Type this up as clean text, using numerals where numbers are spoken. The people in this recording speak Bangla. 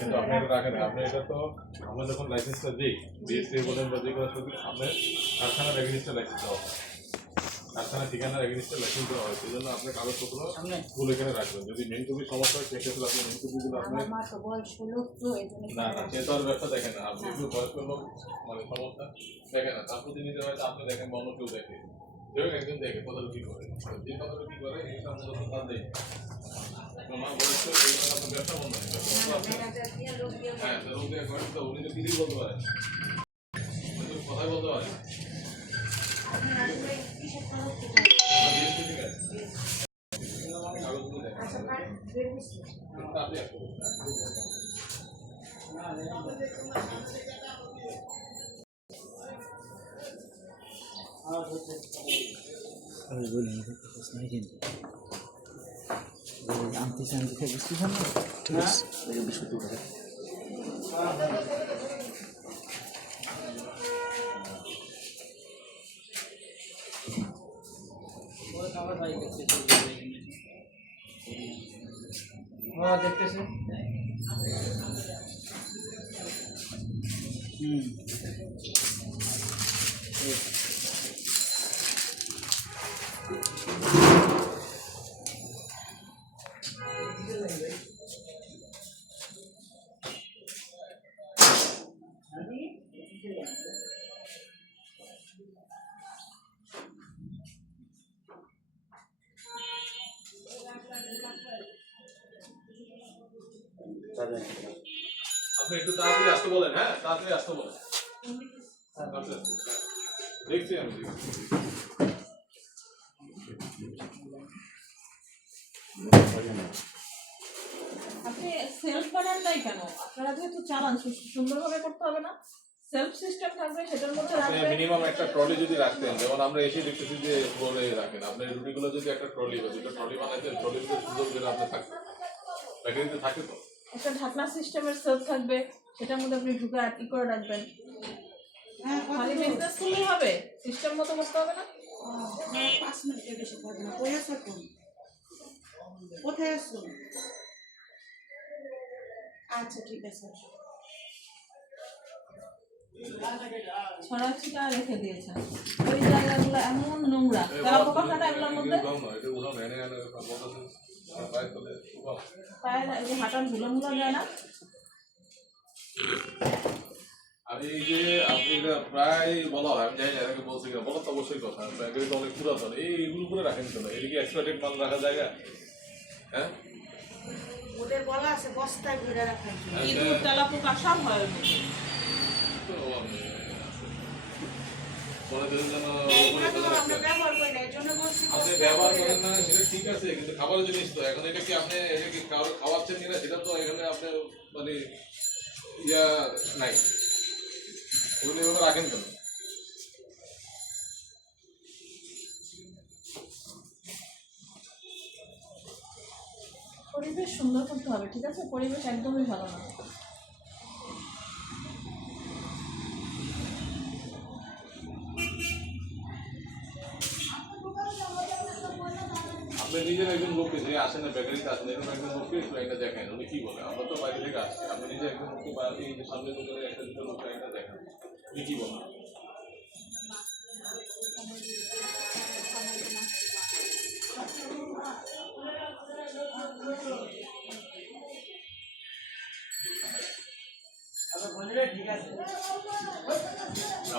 কিন্তু আপনি এটা রাখেন, আপনি এটা তো আমরা যখন লাইসেন্সটা দিই বিএসসি বলেন বা যে কোনো শুধু আপনার কারখানার এগেনিস্টে লাইসেন্স দেওয়া হয়, কারখানা ঠিকানার এগেনিস্টে লাইসেন্স দেওয়া হয়, সেই জন্য আপনার কাগজপত্র ফুল এখানে রাখবেন। যদি মেন কপি সমস্যা হয় সেক্ষেত্রে আপনি মেন কপিগুলো আপনার না না সে তো আর ব্যবসা দেখেন না, আপনি একটু বয়স্ক লোক মানে সমস্যা দেখেন না, তার প্রতিনিধি হয়তো আপনি দেখেন বা অন্য কেউ দেখে, দেখবেন একজন দেখে তদারকি করে, যে তদারকি করে এই সমস্ত তার দেখে মা বয়স্ক এই জন্য আপনার ব্যবসা বন্ধ হয়। হ্যাঁ লোক দিয়ে করেন তো উনি তো কিছুই বলতে পারেন, কথাই বলতে পারেন। আনতে বুঝতে পারেন না, ঠিক আছে বিশুদ্ধ করে দেখতেছে। আপনি একটু তাড়াতাড়ি আসতে বলেন, হ্যাঁ তাড়াতাড়ি আসতে বলেন, দেখছি আমি আপনি সেলফ বানান নাই কেন? আপনারা যেহেতু চালান সুন্দরভাবে করতে হবে না? সেলফ সিস্টেম থাকবে, সেটার মধ্যে রাখবেন। মিনিমাম একটা ট্রলি যদি রাখতেন, যেমন আমরা এসে দেখতেছি যে ফ্লোরে রাখেন, আপনার রুটিগুলো যদি একটা ট্রলি বা দুটো ট্রলি বানাইতেন, ট্রলির ভিতরে সুন্দর করে আপনার থাকবে, প্যাকেজিংতে থাকে তো একটা ঢাকনা সিস্টেমের সেলফ থাকবে, সেটার মধ্যে আপনি ঢুকে ই করে রাখবেন। খালি বিজনেস করলেই হবে, সিস্টেম মতো করতে হবে না? 5 মিনিটের বেশি থাকবে না। কই আছো তুমি? কোথায় আছো? আচ্ছা ঠিক আছে। ছড়াছিটা রেখে দিয়েছেন, ওই জায়গাগুলো এমন নোংরা, তারা পোকা খাটা এগুলোর মধ্যে পায়ে এই যে হাঁটার ধুলোমুলো যায় না। আর এই যে আপনি এটা প্রায় বলা হয়, আমি জানি না এটাকে বলছি কিনা, বলা তো অবশ্যই কথা, প্যাকেজ তো অনেক পুরাতন, এইগুলো করে রাখেন কেন? এদিকে এক্সপায়ার মাল রাখা জায়গা, হ্যাঁ ওদের বলা আছে বস্তায় ভরে রাখার জন্য। ইঁদুর তেলা পোকা সব হয় ওর মধ্যে। আমরা ব্যবহার করি না, এর জন্য বলছি আপনি ব্যবহার করেন না সেটা ঠিক আছে, কিন্তু খাবারের জিনিস তো এখন এটা কি আপনি এটা কি কারো খাওয়াচ্ছেন কিনা সেটা তো এখানে আপনি মানে ইয়া নাই, ওগুলো এভাবে রাখেন কেন? পরিবেশ সুন্দর করতে হবে, ঠিক আছে? পরিবেশ একদমই ভালো না। আপনি নিজের একজন লোককে যে আসেন না বেকারিতে আসেন, এরকম একজন লোককে এটা দেখেন উনি কি বলে, আমরা তো বাইরে থেকে আসছি, আপনি নিজে একজন লোককে বাইরে এই যে সামনে দোকানে একটা দুটো লোককে এটা দেখেন উনি কি বলেন। ঠিক আছে।